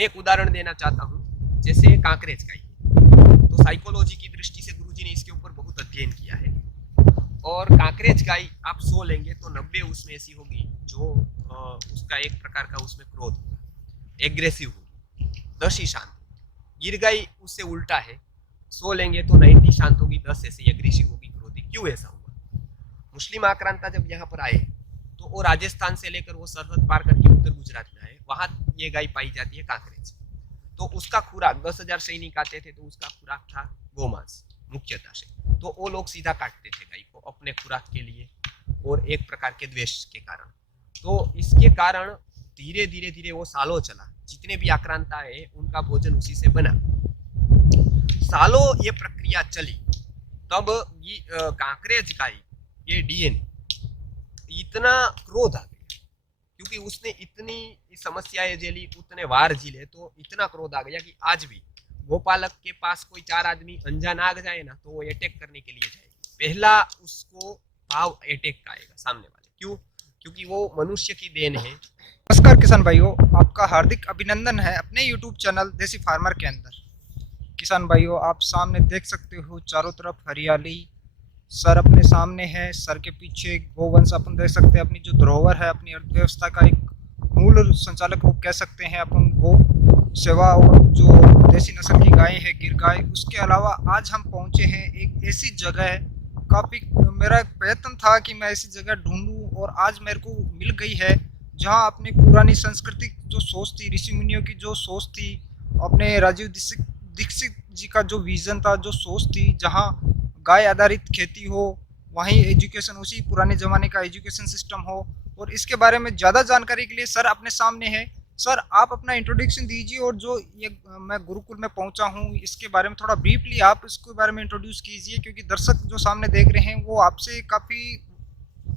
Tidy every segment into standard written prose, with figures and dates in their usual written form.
मैं एक उदाहरण देना चाहता हूँ, जैसे कांकरेज गाय। तो साइकोलॉजी की दृष्टि से गुरुजी ने इसके ऊपर बहुत अध्ययन किया है। और कांकरेज गाय आप 100 लेंगे तो 90 उसमें ऐसी होगी जो उसका एक प्रकार का उसमें क्रोध होगा, एग्रेसिव होगी, 10 ही शांत। गिर गाय उससे उल्टा है, 100 लेंगे तो 90 शांत होगी, 10 ऐसे एग्रेसिव होगी, क्रोधी। क्यों ऐसा हुआ? मुस्लिम आक्रांता जब यहाँ पर आए तो वो राजस्थान से लेकर वो सरहद पार करके उत्तर गुजरात में आए, वहां ये गाय पाई जाती है कांकरेज। तो उसका खुराक 10,000 सैनिक आते थे तो उसका खुराक था गोमांस मुख्यतः से। तो वो लोग सीधा काटते थे गाय को अपने खुराक के लिए और एक प्रकार के द्वेष के कारण। तो इसके कारण धीरे धीरे धीरे वो सालों चला, जितने भी आक्रांता है उनका भोजन उसी से बना। सालों ये प्रक्रिया चली, तब ये कांकरेज गाय ये डीएनए इतना क्रोध आ गया, क्योंकि उसने इतनी समस्याएं झेली, उतने वार झेले, तो इतना क्रोध आ गया कि आज भी गोपालक के पास कोई 4 आदमी अनजान आ जाए ना तो वो अटैक करने के लिए जाएगी। पहला उसको भाव अटैक का आएगा सामने वाले। क्यों? क्योंकि वो मनुष्य की देन है। नमस्कार किसान भाइयों, आपका हार्दिक अभिनंदन है अपने YouTube चैनल देसी फार्मर के अंदर। किसान भाइयों, आप सामने देख सकते हो चारों तरफ हरियाली। सर अपने सामने है, सर के पीछे गोवंश अपन देख सकते हैं, अपनी जो धरोहर है, अपनी अर्थव्यवस्था का एक मूल संचालक वो कह सकते हैं अपन गो सेवा। और जो देसी नस्ल की गाय है गिर गाय, उसके अलावा आज हम पहुंचे हैं एक ऐसी जगह, काफ़ी मेरा एक प्रयत्न था कि मैं ऐसी जगह ढूंढूं और आज मेरे को मिल गई है, जहां अपनी पुरानी सांस्कृतिक जो सोच थी, ऋषि मुनियों की जो सोच थी, अपने राजीव दीक्षित जी का जो विजन था, जो सोच थी, जहां गाय आधारित खेती हो, वहीं एजुकेशन उसी पुराने ज़माने का एजुकेशन सिस्टम हो। और इसके बारे में ज़्यादा जानकारी के लिए सर अपने सामने है। सर आप अपना इंट्रोडक्शन दीजिए और जो ये मैं गुरुकुल में पहुंचा हूं इसके बारे में थोड़ा ब्रीफली आप इसके बारे में इंट्रोड्यूस कीजिए, क्योंकि दर्शक जो सामने देख रहे हैं वो आपसे काफ़ी,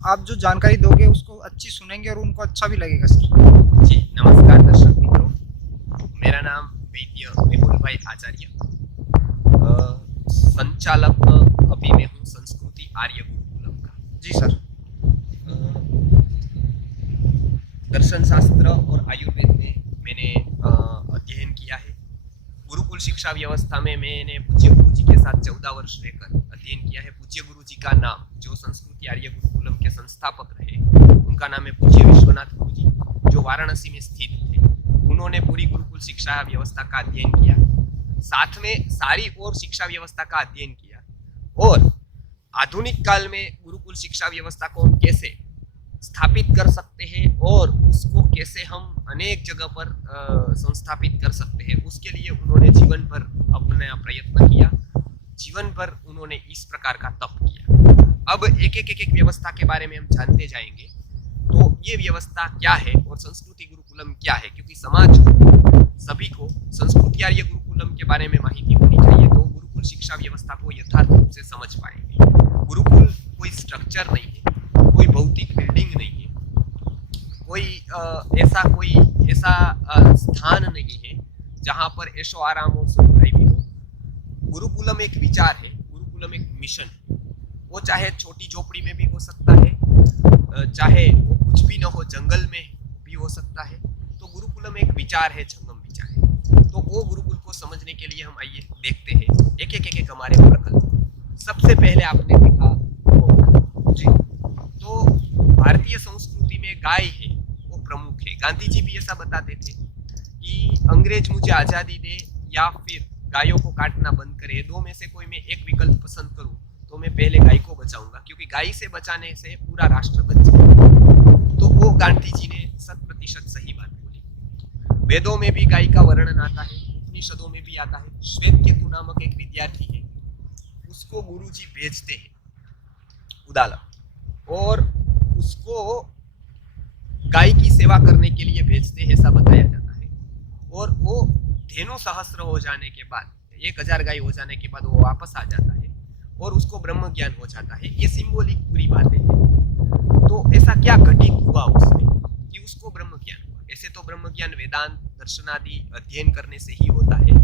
आप जो जानकारी दोगे उसको अच्छी सुनेंगे और उनको अच्छा भी लगेगा। सर जी नमस्कार दर्शक मित्रों, मेरा नाम वैद्य मेहुल भाई आचार्य, संचालक अभी मैं हूँ संस्कृति आर्य गुरुकुलम का। जी सर। दर्शन शास्त्र और आयुर्वेद में मैंने अध्ययन किया है। गुरुकुल शिक्षा व्यवस्था में मैंने पूज्य गुरु जी के साथ 14 वर्ष रहकर अध्ययन किया है। पूज्य गुरु जी का नाम, जो संस्कृति आर्य गुरुकुलम के संस्थापक रहे, उनका नाम है पूज्य विश्वनाथ गुरु जी, जो वाराणसी में स्थित थे। उन्होंने पूरी गुरुकुल शिक्षा व्यवस्था का अध्ययन किया, साथ में सारी और शिक्षा व्यवस्था का अध्ययन किया, और आधुनिक काल में गुरुकुल शिक्षा व्यवस्था को हम कैसे स्थापित कर सकते हैं और उसको कैसे हम अनेक जगह पर संस्थापित कर सकते हैं, उसके लिए उन्होंने जीवन भर अपना प्रयत्न किया, जीवन भर उन्होंने इस प्रकार का तप किया। अब एक एक व्यवस्था के बारे में हम जानते जाएंगे। तो ये व्यवस्था क्या है और संस्कृति गुरुकुलम क्या है, क्योंकि समाज सभी को संस्कृति आर्य गुरुकुलम के बारे में माहिती होनी चाहिए, तो गुरुकुल शिक्षा व्यवस्था को यथार्थ रूप से समझ पाएंगे। गुरुकुल कोई स्ट्रक्चर नहीं है, कोई भौतिक बिल्डिंग नहीं है, कोई ऐसा स्थान नहीं है जहां पर ऐशो आराम और सुविधाएं भी हो। गुरुकुलम एक विचार है, गुरुकुलम एक मिशन है। वो चाहे छोटी झोपड़ी में भी हो सकता है, चाहे वो कुछ भी न हो, जंगल में भी हो सकता है। तो गुरुकुलम एक विचार है, जंगम विचार है। तो वो गुरुकुल को समझने के लिए हम आइए देखते हैं एक हमारे प्रकल्प। सबसे पहले आपने देखा जी, तो भारतीय संस्कृति में गाय है वो प्रमुख है। गांधी जी भी ऐसा बताते थे कि अंग्रेज मुझे आजादी दे या फिर गायों को काटना बंद करे, दो में से कोई मैं एक विकल्प पसंद करूं तो मैं पहले गाय को बचाऊंगा, क्योंकि गाय से बचाने से पूरा राष्ट्र बच जाएगा। तो वो गांधी जी ने 100% सही बात बोली। वेदों में भी गाय का वर्णन आता है, उपनिषदों में भी आता है। श्वेत केतु नामक एक विद्यार्थी है, उसको गुरुजी भेजते हैं उदाला, और उसको गाय की सेवा करने के लिए भेजते हैं, ऐसा बताया जाता है। और वो धेनु सहस्त्र हो जाने के बाद, 1000 गाय हो जाने के बाद वो वापस आ जाता है और उसको ब्रह्म ज्ञान हो जाता है। ये सिंबॉलिक पूरी बातें हैं। तो ऐसा क्या घटित हुआ उसमें कि उसको ब्रह्म ज्ञान हुआ? ऐसे तो ब्रह्म ज्ञान वेदांत दर्शन आदि अध्ययन करने से ही होता है,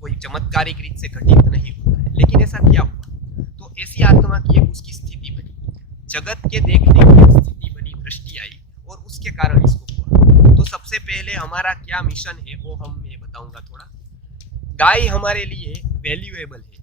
कोई चमत्कारिक रीत से घटित नहीं होता है। लेकिन ऐसा क्या हुआ? तो ऐसी आत्मा की एक उसकी स्थिति बनी, जगत के देखने की स्थिति बनी, दृष्टि आई, और उसके कारण इसको हुआ। तो सबसे पहले हमारा क्या मिशन है वो मैं बताऊंगा थोड़ा। गाय हमारे लिए वैल्यूएबल है,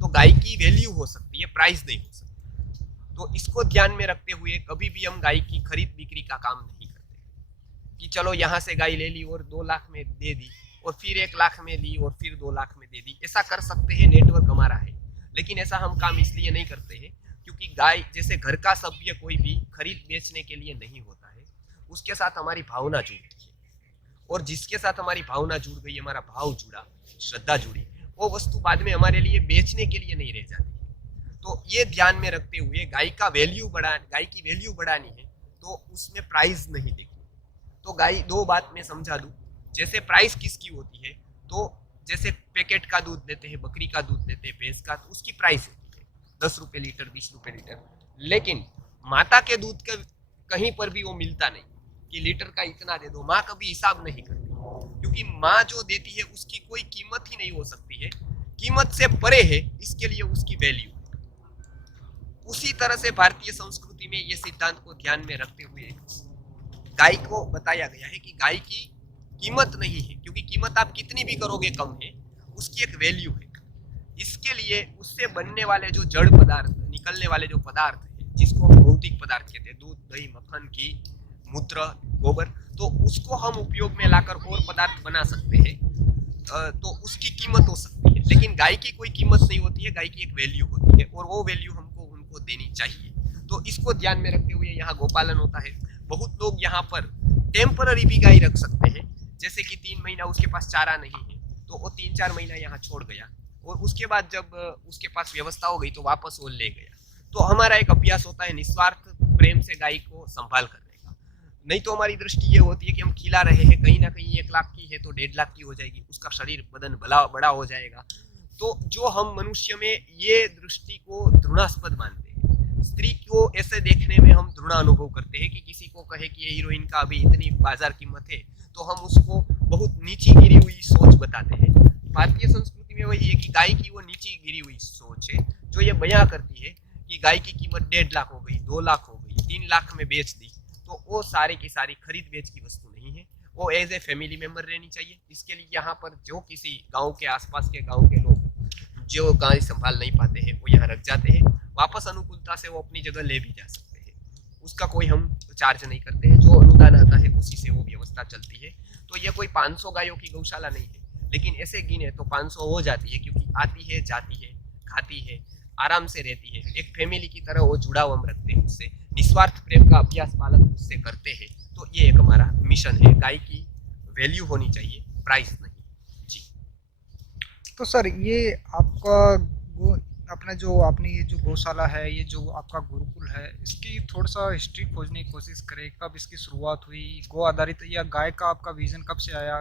तो गाय की वैल्यू हो सकती है, प्राइस नहीं हो सकती। तो इसको ध्यान में रखते हुए कभी भी हम गाय की खरीद बिक्री का काम नहीं करते कि चलो यहाँ से गाय ले ली और 2 लाख में दे दी और फिर 1 लाख में ली और फिर 2 लाख में दे दी। ऐसा कर सकते हैं, नेटवर्क हमारा है, लेकिन ऐसा हम काम इसलिए नहीं करते हैं क्योंकि गाय जैसे घर का सभ्य कोई भी खरीद बेचने के लिए नहीं होता है, उसके साथ हमारी भावना जुड़ती है, और जिसके साथ हमारी भावना जुड़ गई, हमारा भाव जुड़ा, श्रद्धा जुड़ी, वो वस्तु बाद में हमारे लिए बेचने के लिए नहीं रह जाती। तो ये ध्यान में रखते हुए गाय की वैल्यू बढ़ानी है तो उसमें प्राइस नहीं देखनी। तो गाय 2 बात मैं समझा दूं, जैसे प्राइस किसकी होती है, तो जैसे पैकेट का दूध देते हैं, बकरी का दूध देते हैं, भैंस का, तो उसकी प्राइस होती है 10 रुपए लीटर, 20 रुपए लीटर। लेकिन माता के दूध का कहीं पर भी वो मिलता नहीं कि लीटर का इतना दे दो। माँ कभी हिसाब नहीं करती, क्योंकि माँ जो देती है उसकी कोई कीमत ही नहीं हो सकती है, कीमत से परे है, इसके लिए उसकी वैल्यू। उसी तरह से भारतीय संस्कृति में ये सिद्धांत को ध्यान में रखते हुए गाय को बताया गया है कि गाय की कीमत नहीं है, क्योंकि कीमत आप कितनी भी करोगे कम है, उसकी एक वैल्यू है। इसके लिए उससे बनने वाले जो जड़ पदार्थ, निकलने वाले जो पदार्थ है, जिसको हम भौतिक पदार्थ कहते हैं, दूध, दही, मक्खन, घी, मूत्र, गोबर, तो उसको हम उपयोग में लाकर और पदार्थ बना सकते हैं, तो उसकी कीमत हो सकती है। लेकिन गाय की कोई कीमत नहीं होती है, गाय की एक वैल्यू होती है, और वो वैल्यू हमको उनको देनी चाहिए। तो इसको ध्यान में रखते हुए यहाँ गोपालन होता है। बहुत लोग यहाँ पर टेम्पररी भी गाय रख सकते हैं, जैसे कि 3 महीना उसके पास चारा नहीं है तो वो 3-4 महीना यहाँ छोड़ गया, और उसके बाद जब उसके पास व्यवस्था हो गई तो वापस वो ले गया। तो हमारा एक अभ्यास होता है निस्वार्थ प्रेम से गाय को संभाल करने का। नहीं तो हमारी दृष्टि ये होती है कि हम खिला रहे हैं, कहीं ना कहीं 1 लाख की है तो 1.5 लाख की हो जाएगी, उसका शरीर बदन बड़ा हो जाएगा। तो जो हम मनुष्य में ये दृष्टि को घृणास्पद मानते हैं, स्त्री को ऐसे देखने में हम घृणा अनुभव करते हैं कि किसी को कहे कि ये हीरोइन का अभी इतनी बाजार कीमत है, तो हम उसको बहुत नीची गिरी हुई सोच बताते हैं। भारतीय संस्कृति में वही है कि गाय की वो नीची गिरी हुई सोच है, जो ये बयां करती है कि गाय की कीमत 1.5 लाख हो गई, 2 लाख हो गई, 3 लाख में बेच दी, तो वो सारी की सारी खरीद बेच की वस्तु नहीं है, वो एज ए फैमिली मेंबर रहनी चाहिए। इसके लिए यहाँ पर जो किसी गांव के आसपास के गांव के लोग जो गाय संभाल नहीं पाते हैं वो यहाँ रख जाते हैं, वापस अनुकूलता से वो अपनी जगह ले भी जा सकते हैं, उसका कोई हम चार्ज नहीं करते हैं, जो अनुदान आता है उसी से वो व्यवस्था चलती है। तो ये कोई 500 गायों की गौशाला नहीं है, लेकिन ऐसे गिने तो 500 हो जाती है, क्योंकि आती है, जाती है, खाती है, आराम से रहती है, एक फैमिली की तरह वो जुड़ाव हम रखते हैं उससे, निस्वार्थ प्रेम का अभ्यास पालन उससे करते हैं। तो ये एक हमारा मिशन है, गाय की वैल्यू होनी चाहिए, प्राइस नहीं। जी। तो सर ये आपका अपना जो आपने ये जो गौशाला है, ये जो आपका गुरुकुल है, इसकी थोड़ा सा हिस्ट्री खोजने की कोशिश करें। कब इसकी शुरुआत हुई, गौ आधारित या गाय का आपका विजन कब से आया,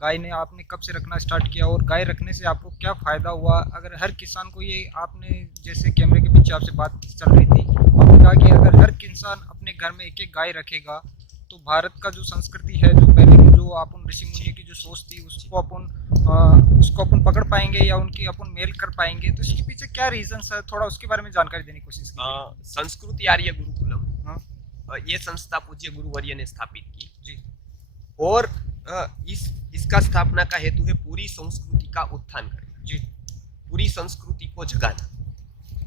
गाय ने आपने कब से रखना स्टार्ट किया, और गाय रखने से आपको क्या फ़ायदा हुआ। अगर हर किसान को ये, आपने जैसे कैमरे के पीछे आपसे बात चल रही थी, आपने कहा कि अगर हर इंसान अपने घर में एक गाय रखेगा तो भारत का जो संस्कृति है, जो पहले की जो अपन ऋषि मुनि की जो सोच थी, उसको अपन पकड़ पाएंगे या उनकी अपन मेल कर पाएंगे। तो इसके पीछे क्या रीजन है, थोड़ा उसके बारे में जानकारी देने की कोशिश कीजिए। संस्कृति आर्य गुरुकुलम, ये संस्था पूज्य गुरुवर्य ने स्थापित की जी, और इसका स्थापना का हेतु है पूरी संस्कृति का उत्थान करना जी, पूरी संस्कृति को जगाना।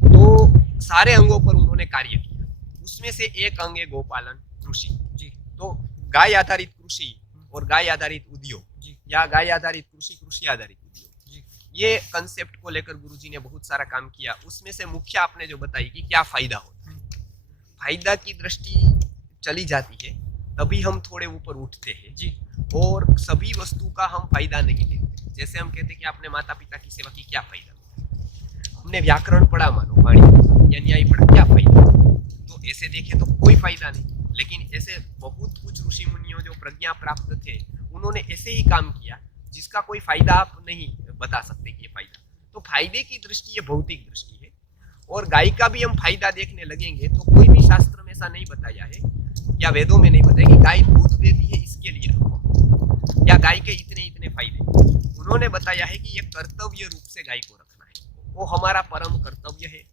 तो सारे अंगों पर उन्होंने कार्य किया, उसमें से एक अंग है गोपालन, कृषि जी। तो गाय आधारित कृषि और गाय आधारित उद्योग जी, या गाय आधारित कृषि, कृषि आधारित उद्योग जी, ये कंसेप्ट को लेकर गुरुजी ने बहुत सारा काम किया। उसमें से मुख्य आपने जो बताई कि क्या फायदा होता है, फायदा की दृष्टि चली जाती है तभी हम थोड़े ऊपर उठते हैं जी, और सभी वस्तु का हम फायदा नहीं लेते। जैसे हम कहते हैं कि आपने माता पिता की सेवा की, क्या फायदा, हमने व्याकरण पढ़ा, मानो वाणी या न्याय पढ़ा, क्या फायदा। तो ऐसे देखें तो कोई फायदा नहीं, लेकिन ऐसे बहुत कुछ ऋषि मुनियों जो प्रज्ञा प्राप्त थे, उन्होंने ऐसे ही काम किया जिसका कोई फायदा आप नहीं बता सकते कि ये फायदा। तो फायदे की दृष्टि ये भौतिक दृष्टि है, और गाय का भी हम फायदा देखने लगेंगे तो कोई भी शास्त्र में ऐसा नहीं बताया है, या वेदों में नहीं बताया कि गाय दूध देती है इसके लिए रखो, या गाय के इतने इतने फायदे। उन्होंने बताया है कि ये कर्तव्य रूप से गाय को रखना है, वो हमारा परम कर्तव्य है,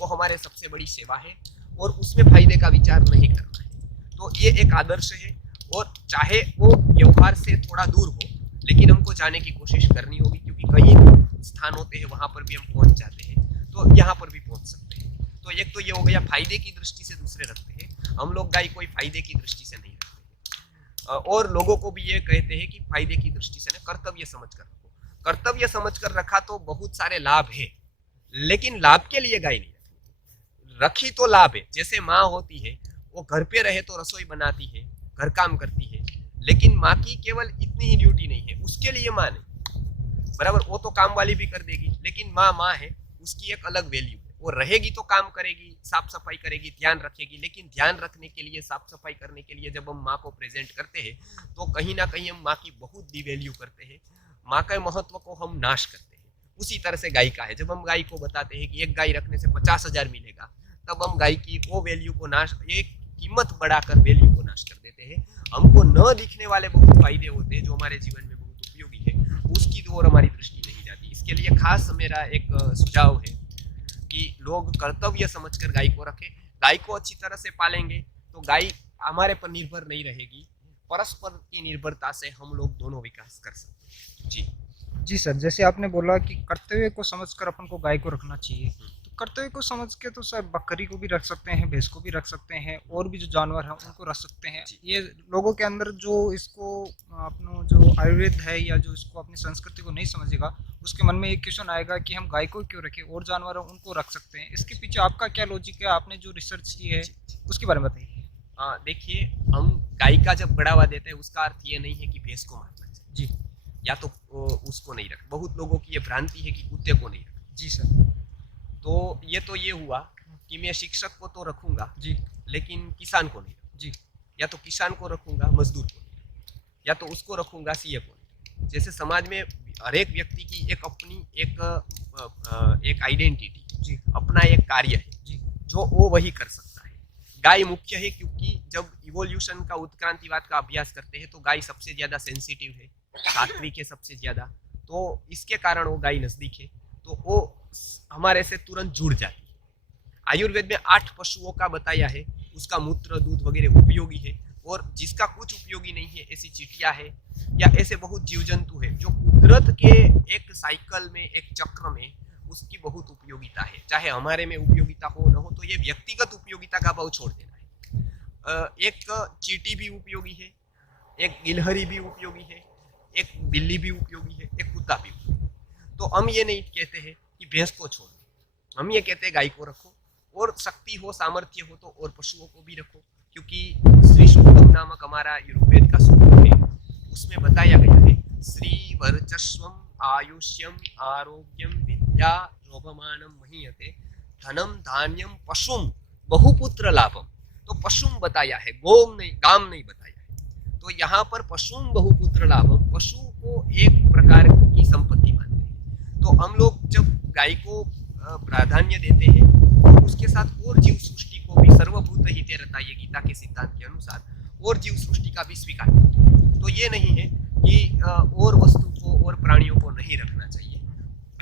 वो हमारे सबसे बड़ी सेवा है, और उसमें फायदे का विचार नहीं करना है। तो ये एक आदर्श है, और चाहे वो व्यवहार से थोड़ा दूर हो, लेकिन हमको जाने की कोशिश करनी होगी, क्योंकि कई स्थान होते हैं वहां पर भी हम पहुंच जाते हैं, तो यहाँ पर भी पहुंच सकते हैं। तो एक तो ये हो गया फायदे की दृष्टि से दूसरे रखते हैं, हम लोग गाय कोई फायदे की दृष्टि से नहीं रखते, और लोगों को भी ये कहते हैं कि फायदे की दृष्टि से ना, कर्तव्य समझ कर रखो। कर्तव्य समझ कर रखा तो बहुत सारे लाभ है, लेकिन लाभ के लिए गाय नहीं रखी तो लाभ है। जैसे माँ होती है, वो घर पे रहे तो रसोई बनाती है, घर काम करती है, लेकिन माँ की केवल इतनी ही ड्यूटी नहीं है, उसके लिए माँ नहीं, बराबर, वो तो काम वाली भी कर देगी, लेकिन माँ माँ है, उसकी एक अलग वैल्यू है। वो रहेगी तो काम करेगी, साफ सफाई करेगी, ध्यान रखेगी, लेकिन ध्यान रखने के लिए, साफ सफाई करने के लिए जब हम माँ को प्रेजेंट करते हैं, तो कहीं ना कहीं हम माँ की बहुत डिवैल्यू करते हैं, माँ के महत्व को हम नाश करते हैं। उसी तरह से गाय का है, जब हम गाय को बताते हैं कि एक गाय रखने से 50,000 मिलेगा, तब हम गाय की वो वैल्यू को नाश, एक कीमत बढ़ाकर वैल्यू को नाश कर देते हैं। हमको न दिखने वाले बहुत फायदे होते हैं जो हमारे जीवन में बहुत उपयोगी है, उसकी ओर हमारी दृष्टि नहीं जाती। इसके लिए खास मेरा एक सुझाव है कि लोग कर्तव्य समझकर गाय को रखें। गाय को अच्छी तरह से पालेंगे तो गाय हमारे पर निर्भर नहीं रहेगी, परस्पर की निर्भरता से हम लोग दोनों विकास कर सकते हैं। जी सर, जैसे आपने बोला कि कर्तव्य को समझकर अपन को गाय को रखना चाहिए, तो कर्तव्य को समझ के तो सर बकरी को भी रख सकते हैं, भैंस को भी रख सकते हैं, और भी जो जानवर हैं उनको रख सकते हैं। ये लोगों के अंदर जो इसको अपना जो आयुर्वेद है या जो इसको अपनी संस्कृति को नहीं समझेगा, उसके मन में एक क्वेश्चन आएगा कि हम गाय को क्यों रखें, और जानवर हैं उनको रख सकते हैं। इसके पीछे आपका क्या लॉजिक है, आपने जो रिसर्च की है उसके बारे में बताइए। देखिए, हम गाय का जब बढ़ावा देते हैं उसका अर्थ ये नहीं है कि भैंस को मारना चाहिए जी, या तो उसको नहीं रख। बहुत लोगों की ये भ्रांति है कि कुत्ते को नहीं रख। जी सर। तो ये हुआ कि मैं शिक्षक को तो रखूंगा जी, लेकिन किसान को नहीं रखूंगा। जी, या तो किसान को रखूंगा, मजदूर को नहीं रखूंगा, या तो उसको रखूंगा, सीए को नहीं। जैसे समाज में हर एक व्यक्ति की एक अपनी एक आइडेंटिटी, जी, अपना एक कार्य है, जी, जो वो वही कर सकता है। गाय मुख्य है, क्योंकि जब इवोल्यूशन का, उत्क्रांतिवाद का अभ्यास करते हैं तो गाय सबसे ज्यादा सेंसिटिव है, सात्विक है सबसे ज्यादा, तो इसके कारण वो गाय नजदीक है, तो वो हमारे से तुरंत जुड़ जाती है। आयुर्वेद में 8 पशुओं का बताया है, उसका मूत्र, दूध वगैरह उपयोगी है, और जिसका कुछ उपयोगी नहीं है, ऐसी चींटियां है या ऐसे बहुत जीव जंतु है जो कुदरत के एक साइकिल में, एक चक्र में उसकी बहुत उपयोगिता है। चाहे हमारे में उपयोगिता हो न हो, तो ये व्यक्तिगत उपयोगिता का भाव छोड़ देना है। एक चींटी भी उपयोगी है, एक गिलहरी भी उपयोगी है, एक बिल्ली भी उपयोगी है, एक कुत्ता भी उपयोगी है। तो हम ये नहीं कहते हैं कि भैंस को छोड़ दो, हम ये कहते हैं गाय को रखो, और शक्ति हो, सामर्थ्य हो तो और पशुओं को भी रखो, क्योंकि श्री सूक्तम नामक हमारा यूरोवेद का सूत्र है, उसमें बताया गया है श्री वर्चस्वम आयुष्यम आरोग्यम विद्या रोगमानम महीयते धनम धान्यम पशुम बहुपुत्र लाभम। तो पशुम बताया है, गोम नहीं, गाम नहीं बताया है। तो यहाँ पर पशुम बहुपुत्र लाभम, पशु को एक प्रकार की संपत्ति मानते हैं। तो हम लोग जब गाय को प्राधान्य देते हैं, तो उसके साथ और जीव सृष्टि को भी, सर्वभूत हिते रता, ये गीता के सिद्धांत के अनुसार, और जीव सृष्टि का भी स्वीकार करते हैं। तो ये नहीं है कि और वस्तु को और प्राणियों को नहीं रखना चाहिए,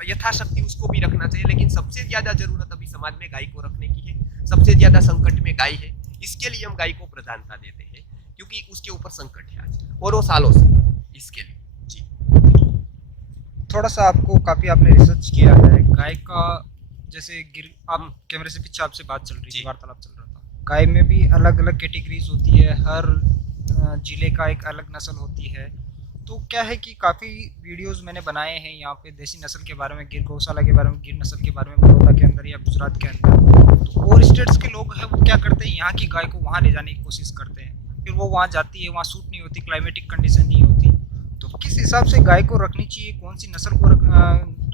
यथाशक्ति उसको भी रखना चाहिए, लेकिन सबसे ज्यादा जरूरत अभी समाज में गाय को रखने की है। सबसे ज्यादा संकट में गाय है, इसके लिए हम गाय को प्रधानता देते हैं, क्योंकि उसके ऊपर संकट है आज और वो सालों से, इसके लिए। जी, थोड़ा सा आपको काफ़ी आपने रिसर्च किया है गाय का, जैसे आप कैमरे से पीछे आपसे बात चल रही थी, वार्तालाप चल रहा था। गाय में भी अलग अलग कैटेगरीज होती है, हर जिले का एक अलग नस्ल होती है। तो क्या है कि काफ़ी वीडियोस मैंने बनाए हैं यहाँ पे देसी नस्ल के बारे में, गिर गौशाला के बारे में, गिर नस्ल के बारे में, बड़ौदा के अंदर या गुजरात के अंदर। तो और स्टेट्स के लोग हैं वो क्या करते हैं, यहाँ की गाय को वहाँ ले जाने की कोशिश करते हैं, फिर वो वहाँ जाती है, वहाँ सूट नहीं होती, क्लाइमेटिक कंडीशन नहीं होती। तो किस हिसाब से गाय को रखनी चाहिए, कौन सी नस्ल को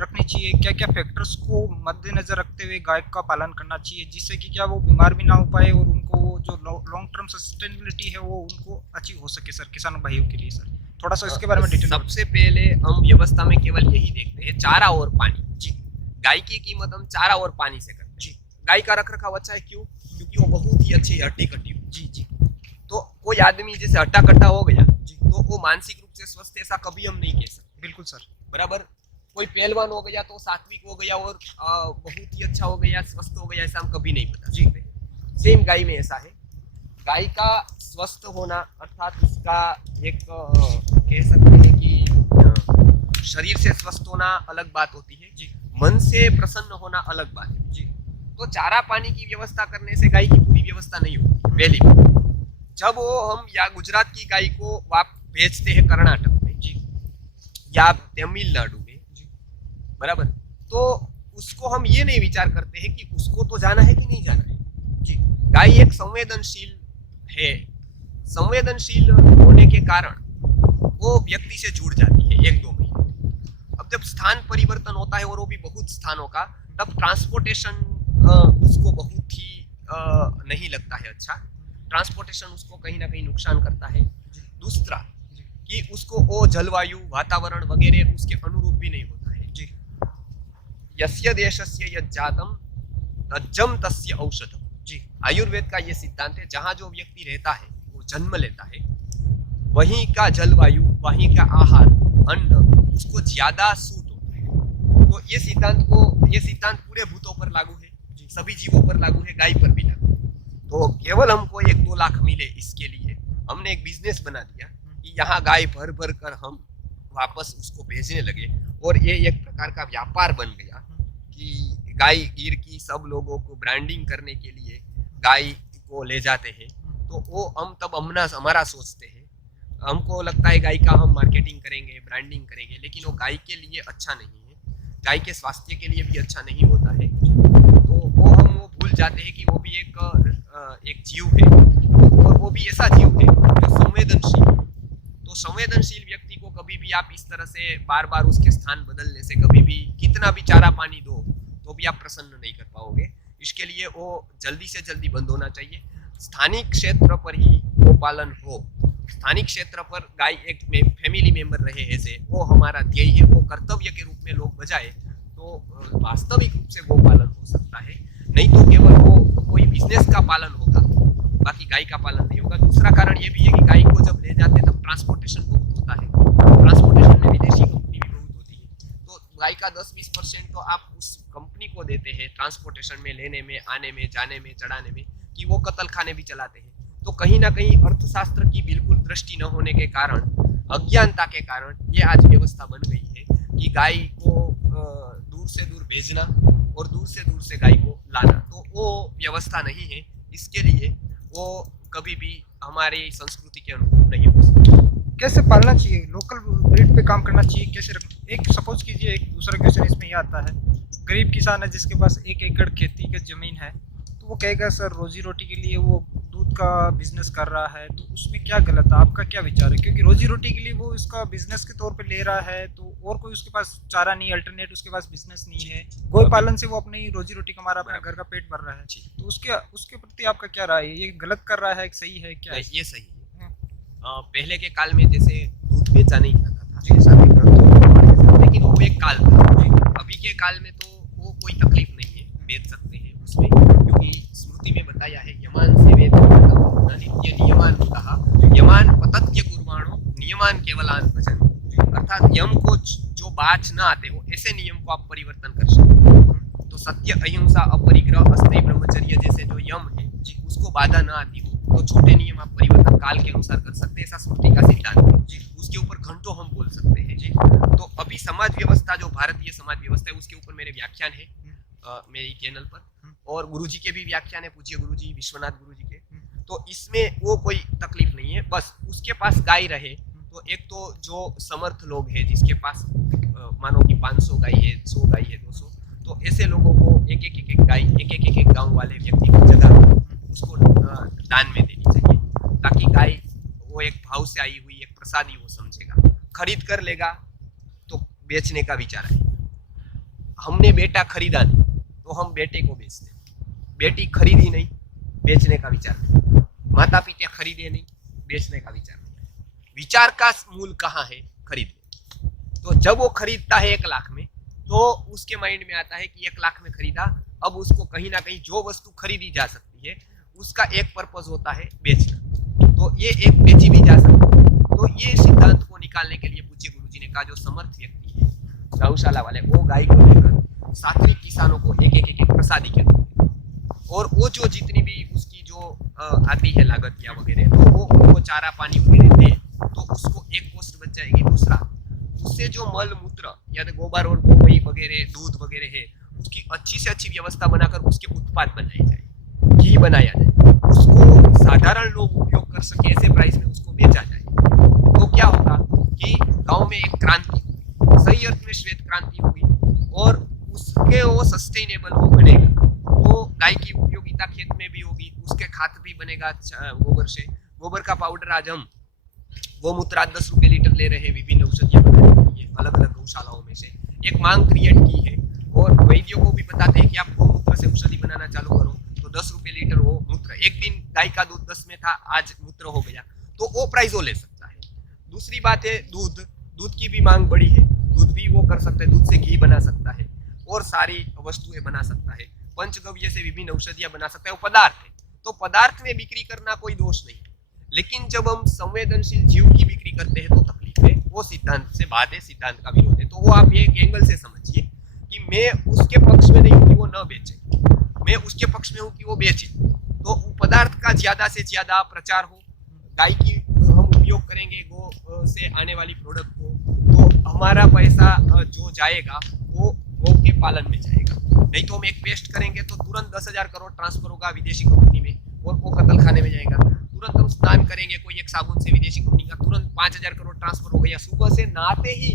रखनी चाहिए, क्या क्या फैक्टर्स को मद्देनजर रखते हुए गाय का पालन करना चाहिए, जिससे कि क्या वो बीमार भी ना हो पाए और उनको जो लॉन्ग टर्म सस्टेनेबिलिटी है वो उनको अचीव हो सके। सर, किसानों भाइयों के लिए सर थोड़ा सा इसके बारे में डिटेल। सबसे पहले हम व्यवस्था में केवल यही देखते हैं, चारा और पानी। जी, गाय की कीमत हम चारा और पानी से करते हैं। जी, गाय का रख रखाव अच्छा है, क्यों? क्योंकि वो बहुत ही अच्छी हड्डी कट्टी हो। जी जी, तो कोई आदमी जैसे हट्टा कट्टा हो गया जी, तो वो मानसिक रूप से स्वस्थ, ऐसा कभी हम नहीं कह सकते। बिल्कुल सर, बराबर। कोई पहलवान हो गया तो सात्विक हो गया और बहुत ही अच्छा हो गया, स्वस्थ हो गया, ऐसा हम कभी नहीं बता सकते। सेम गाय में ऐसा है। गाय का स्वस्थ होना अर्थात उसका एक कह सकते हैं कि शरीर से स्वस्थ होना अलग बात होती है जी मन से प्रसन्न होना अलग बात है जी तो चारा पानी की व्यवस्था करने से गाय की पूरी व्यवस्था नहीं होती पहली बात जब वो हम या गुजरात की गाय को आप भेजते हैं कर्नाटक में जी या तमिलनाडु में जी बराबर तो उसको हम ये नहीं विचार करते हैं कि उसको तो जाना है कि नहीं जाना है जी गाय एक संवेदनशील है संवेदनशील होने के कारण वो व्यक्ति से जुड़ जाती है एक दो महीने अब जब स्थान परिवर्तन होता है और वो भी बहुत स्थानों का तब ट्रांसपोर्टेशन उसको बहुत ही नहीं लगता है अच्छा ट्रांसपोर्टेशन उसको कहीं ना कहीं नुकसान करता है दूसरा जी कि उसको वो जलवायु वातावरण वगैरह उसके अनुरूप भी नहीं होता है जी यस्य देशस्य यज्जातम तज्जम तस्य औषधम जी आयुर्वेद का ये सिद्धांत है जहाँ जो व्यक्ति रहता है वो जन्म लेता है वहीं का जलवायु वहीं का आहार अन्न उसको ज्यादा सूट होता है तो ये सिद्धांत पूरे भूतों पर लागू है सभी जीवों पर लागू है गाय पर भी लागू है तो केवल हमको 1-2 लाख मिले इसके लिए हमने एक बिजनेस बना दिया कि यहाँ गाय भर भर कर हम वापस उसको भेजने लगे और ये एक प्रकार का व्यापार बन गया कि गाय गिर की सब लोगों को ब्रांडिंग करने के लिए गाय को ले जाते हैं तो वो हम तब हमारा सोचते हैं हमको लगता है गाय का हम मार्केटिंग करेंगे ब्रांडिंग करेंगे लेकिन वो गाय के लिए अच्छा नहीं है गाय के स्वास्थ्य के लिए भी अच्छा नहीं होता है तो वो भूल जाते हैं कि वो भी एक जीव है और वो भी ऐसा जीव है जो संवेदनशील है तो संवेदनशील व्यक्ति को कभी भी आप इस तरह से बार बार उसके स्थान बदलने से कभी भी कितना भी चारा पानी दो तो भी आप प्रसन्न नहीं कर पाओगे इसके लिए वो जल्दी से जल्दी बंद होना चाहिए स्थानिक क्षेत्र पर ही वो पालन हो स्थानिक क्षेत्र पर गाय एक फैमिली मेंबर रहे ऐसे वो हमारा ध्येय है वो कर्तव्य के रूप में लोग बजाए तो वास्तविक रूप से वो पालन हो सकता है नहीं तो केवल वो कोई बिजनेस का पालन होगा बाकी गाय का पालन नहीं होगा दूसरा कारण ये भी है कि गाय को जब ले जाते हैं तब ट्रांसपोर्टेशन बहुत होता है ट्रांसपोर्टेशन में विदेशी कंपनी भी बहुत होती है तो गाय का 10-20% तो आप उस कंपनी को देते हैं ट्रांसपोर्टेशन में लेने में आने में जाने में चढ़ाने में कि वो कत्ल खाने भी चलाते हैं तो कहीं ना कहीं अर्थशास्त्र की बिल्कुल दृष्टि न होने के कारण अज्ञानता के कारण ये आज व्यवस्था बन गई है कि गाय को दूर से दूर भेजना और दूर से गाय को लाना तो वो व्यवस्था नहीं है इसके लिए वो कभी भी हमारी संस्कृति के अनुरूप नहीं हो सकती कैसे पालना चाहिए लोकल ब्रीड पे काम करना चाहिए कैसे एक सपोज कीजिए एक दूसरा क्वेश्चन इसमें ये आता है गरीब किसान है जिसके पास 1 एकड़ खेती की जमीन है तो वो कहेगा सर रोजी रोटी के लिए वो दूध का बिजनेस कर रहा है तो उसमें क्या गलत है आपका क्या विचार है क्योंकि रोजी रोटी के लिए वो इसका बिजनेस के तौर पे ले रहा है तो और कोई उसके पास चारा नहीं अल्टरनेट उसके पास बिजनेस नहीं है गोई पालन से वो अपनी रोजी रोटी कमा रहा है अपने घर का पेट भर रहा है तो उसके प्रति आपका क्या राय है ये गलत कर रहा है सही है क्या है? ये सही है पहले के काल में जैसे दूध बेचा नहीं जाता था ऐसा भी ग्रंथों लेकिन वो एक काल था अभी के काल में तो वो कोई तकलीफ नहीं है बेच सकते हैं उसमें क्योंकि स्मृति में बताया है यमान से वेद नित्य नियमान कहा यमान पतत्य कुर्वाणो नियमान केवलान भजन अर्थात यम को जो बाच न आते हो ऐसे नियम को आप परिवर्तन कर सकते हो तो सत्य अहिंसा अपरिग्रह अस्तेय ब्रह्मचर्य जैसे जो यम है उसको बाधा न आती हो तो छोटे नियम आप परिवर्तन काल के अनुसार कर सकते हैं ऐसा स्मृति का सिद्धांत है उसके ऊपर घंटों हम बोल सकते हैं तो अभी समाज व्यवस्था जो भारतीय समाज व्यवस्था है उसके ऊपर मेरे व्याख्यान है मेरी चैनल पर और गुरुजी के भी व्याख्यान है पूज्य गुरुजी विश्वनाथ गुरुजी के तो इसमें वो कोई तकलीफ नहीं है बस उसके पास गाय रहे तो एक तो जो समर्थ लोग हैं जिसके पास मानो कि 500 गाय है 100 गाय है 200 तो ऐसे लोगों को एक गाय एक गांव वाले व्यक्ति की जगह उसको दान में देनी चाहिए ताकि गाय वो एक भाव से आई हुई एक प्रसादी वो समझेगा खरीद कर लेगा तो बेचने का विचार है हमने बेटा खरीदा नहीं तो हम बेटे को बेचते बेटी खरीदी नहीं बेचने का विचार नहीं माता पिता खरीदे नहीं बेचने का विचार नहीं विचार का मूल कहाँ है खरीदने तो जब वो खरीदता है 1 लाख में तो उसके माइंड में आता है कि 1 लाख में खरीदा अब उसको कहीं ना कहीं जो वस्तु खरीदी जा सकती है उसका एक पर्पज होता है बेचना तो ये एक बेची भी जा सकती है तो ये सिद्धांत को निकालने के लिए पूज्य गुरुजी ने कहा जो समर्थ व्यक्ति है गौशाला वाले वो गाय को लेकर सात्विक किसानों को एक प्रसादी के रूप में और वो जो जितनी भी उसकी जो आती है लागत या वगैरह, तो वो उनको चारा पानी वगैरह दे तो उसको एक कॉस्ट बच जाएगी। दूसरा, उससे जो मल मूत्र या गोबर और गोमय वगैरह दूध वगैरह है उसकी अच्छी से अच्छी व्यवस्था बनाकर उसके उत्पाद बनाए जाए, घी बनाया जाए, उसको साधारण लोग उपयोग कर सके ऐसे प्राइस में उसको बेचा जाए। तो क्या होगा कि गांव में एक क्रांति होगी, सही अर्थ में श्वेत क्रांति होगी और उसके वो सस्टेनेबल वो बनेगा। तो गाय की उपयोगिता खेत में भी होगी, उसके खाद भी बनेगा गोबर से। गोबर का पाउडर आज हम गोमूत्र आज 10 रुपए लीटर ले रहे हैं विभिन्न औषधियां बनाने के लिए अलग अलग गौशालाओं में से। एक मांग क्रिएट की है और वैद्यों को भी बताते हैं कि आप गोमूत्र से औषधि बनाना चालू करो, तो 10 रुपए लीटर वो मूत्र, एक दिन गाय का दूध 10 में था, आज मूत्र हो गया, तो वो प्राइस वो ले सकता है। दूसरी बात है दूध, दूध की भी मांग बढ़ी है, दूध भी वो कर सकता है, दूध से घी बना सकता है और सारी वस्तुएं बना सकता है, पंचगव्य से विभिन्न औषधियां बना सकता है, वो पदार्थ है। तो पदार्थ में बिक्री करना कोई दोष नहीं, लेकिन जब हम संवेदनशील जीव की बिक्री करते हैं तो तकलीफ है, वो सिद्धांत से बात है, सिद्धांत का विरोध है। तो वो आप एक एंगल से समझिए कि मैं उसके पक्ष में नहीं हूँ कि वो न बेचे, मैं उसके पक्ष में हूँ कि वो बेचे। तो पदार्थ का ज्यादा से ज्यादा प्रचार हो, गाय की हम उपयोग करेंगे गो से आने वाली प्रोडक्ट को, तो हमारा पैसा जो जाएगा वो गौ के पालन में जाएगा। नहीं तो हम एक पेस्ट करेंगे तो तुरंत 10,000 करोड़ ट्रांसफर होगा विदेशी कंपनी में और वो कत्ल खाने में जाएगा। तुरंत हम स्नान करेंगे कोई एक साबुन से विदेशी कंपनी का, तुरंत 5,000 करोड़ ट्रांसफर हो गया। सुबह से नहाते ही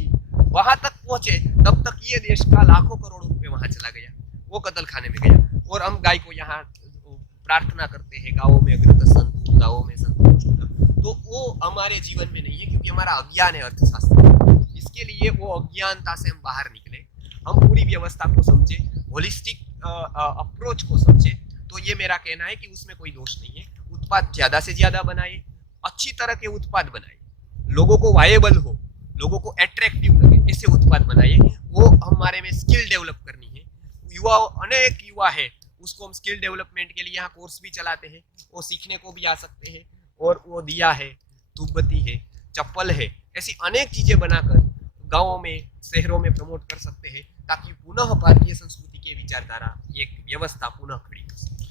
वहां तक पहुंचे तब तक ये देश का लाखों करोड़ों रुपए वहां चला गया, वो कत्ल खाने में गया। और हम गाय को यहाँ प्रार्थना करते हैं गाँवों में अग्रत संतु, गाँवों में संतु, तो वो हमारे जीवन में नहीं है क्योंकि हमारा अज्ञान है अर्थशास्त्र। इसके लिए वो अज्ञानता से हम बाहर निकले, हम पूरी व्यवस्था को समझे, होलिस्टिक अप्रोच को समझे। तो ये मेरा कहना है कि उसमें कोई दोष नहीं है। उत्पाद ज्यादा से ज्यादा बनाए, अच्छी तरह के उत्पाद बनाए, लोगों को वायेबल हो, लोगों को अट्रैक्टिव लगे, ऐसे उत्पाद बनाए। वो हमारे में स्किल डेवलप करनी है। युवा, अनेक युवा है, उसको हम स्किल डेवलपमेंट के लिए यहाँ कोर्स भी चलाते हैं, वो सीखने को भी आ सकते हैं। और वो दिया है, धूपबत्ती है, चप्पल है, ऐसी अनेक चीजें बनाकर गाँवों में, शहरों में प्रमोट कर सकते हैं ताकि पुनः भारतीय संस्कृति की विचारधारा, एक व्यवस्था पुनः खड़ी हो सके।